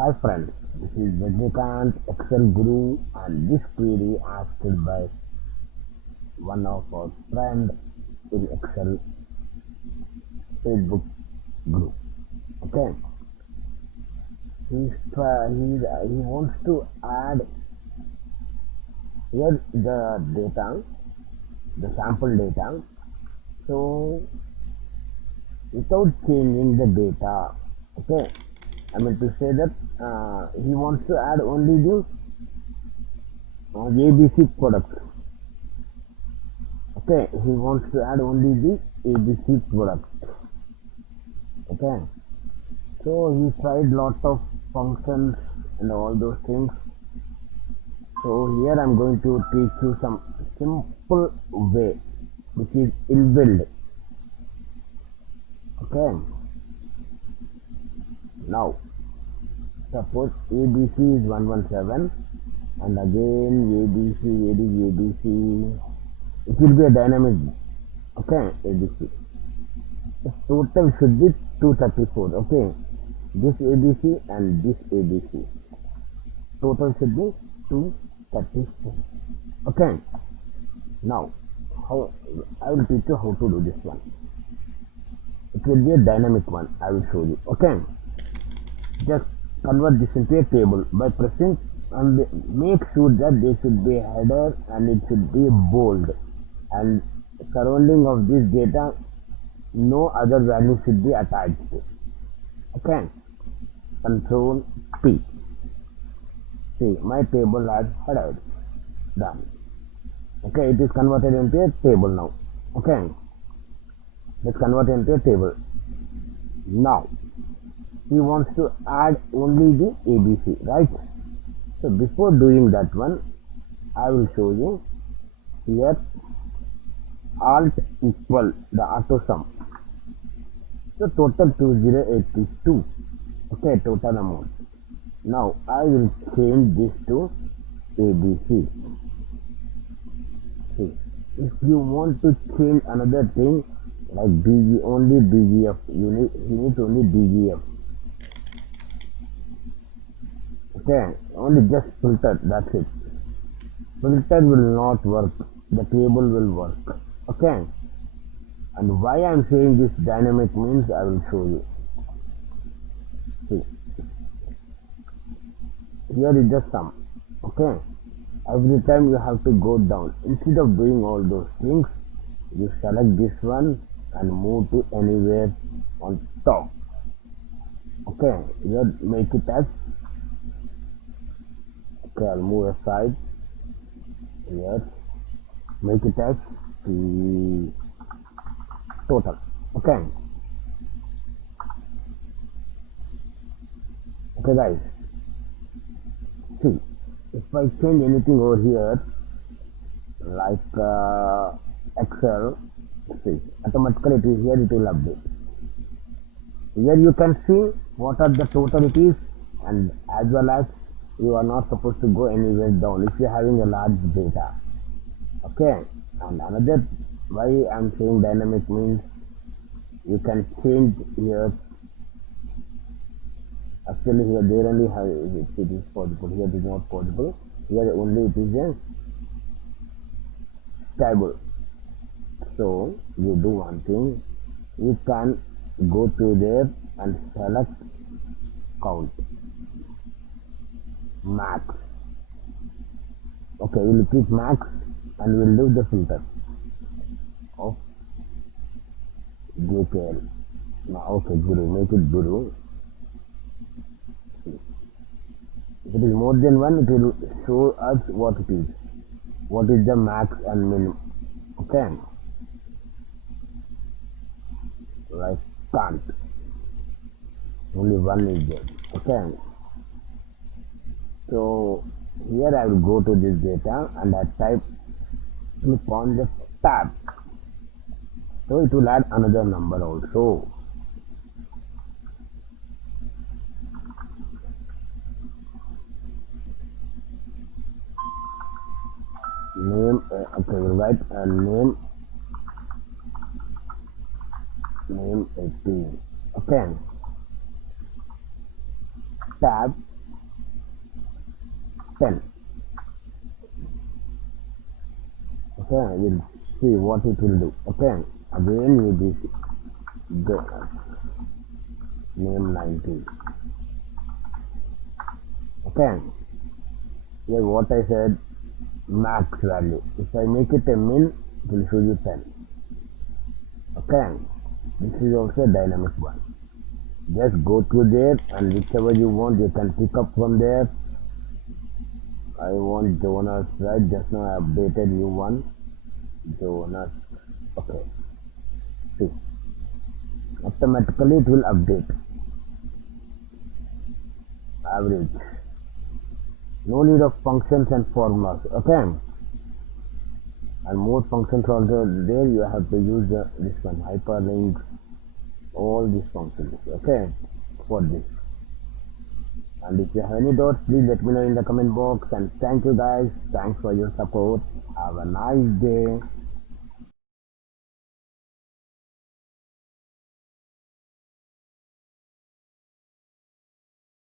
Hi friends, this is Vajnikant Excel Guru and this query asked by one of our friends in Excel Facebook group. Okay, he wants to add here the data, the sample data. So without changing the data, okay, I mean to say that he wants to add only the ABC product. Okay, he wants to add only the ABC product. Okay, so he tried lot of functions and all those things. So here I'm going to teach you some simple way which is inbuilt. Okay, now suppose ABC is 117 and again ABC, ABC. It will be a dynamic. Okay, ABC. The total should be 234. Okay, this ABC and this ABC. Total should be 234. Okay, now how I will teach you how to do this one. It will be a dynamic one. I will show you. Okay, just convert this into a table by pressing and make sure that there should be a header and it should be bold and surrounding of this data no other value should be attached. Okay, control P. See, my table has header. Done. Okay, it is converted into a table now. Okay, let's convert into a table. Now he wants to add only the ABC, right? So before doing that one, I will show you here alt equal the auto sum. So total 2082. Okay, total amount. Now I will change this to ABC. See, if you want to change another thing like BG only BGF, you need only BGF. Okay, only just filter, that's it. Filter will not work, the table will work. Okay, and why I am saying this dynamic means I will show you. See, here is the sum. Okay, every time you have to go down. Instead of doing all those things, you select this one and move to anywhere on top. Okay, here make it as, okay, I'll move aside. Here, make it as the total. Okay, okay guys, see, if I change anything over here like Excel, see, automatically it is here, it will update. Here you can see what are the total it is, and as well as you are not supposed to go anywhere down if you are having a large data. Okay, and another why I am saying dynamic means you can change here. Actually here there only it is possible, here it is not possible, here only it is a stable. So you do one thing, you can go to there and select count max. Okay, we'll click max and we'll do the filter of JKL. Now okay, Guru, make it Guru. If it is more than one, it will show us what it is. What is the max and min. Okay, like can't. Only one is there. Okay, so here I will go to this data and I type, click on the tab. So it will add another number also. Name, okay, we'll write a name 18. Okay, tab 10. Okay, we'll see what it will do. Okay, again ABC, the name 19. Okay, here what I said, max value. If I make it a min, it will show you 10. Okay, this is also a dynamic one. Just go through there and whichever you want, you can pick up from there. I want Jonas, right? Just now I updated you one. Jonas. Okay. See. Automatically it will update. Average. No need of functions and formulas. Okay. And more functions also there. You have to use this one. Hyperlinks. All these functions. Okay. For this. And if you have any doubts, please let me know in the comment box. And thank you guys. Thanks for your support. Have a nice day.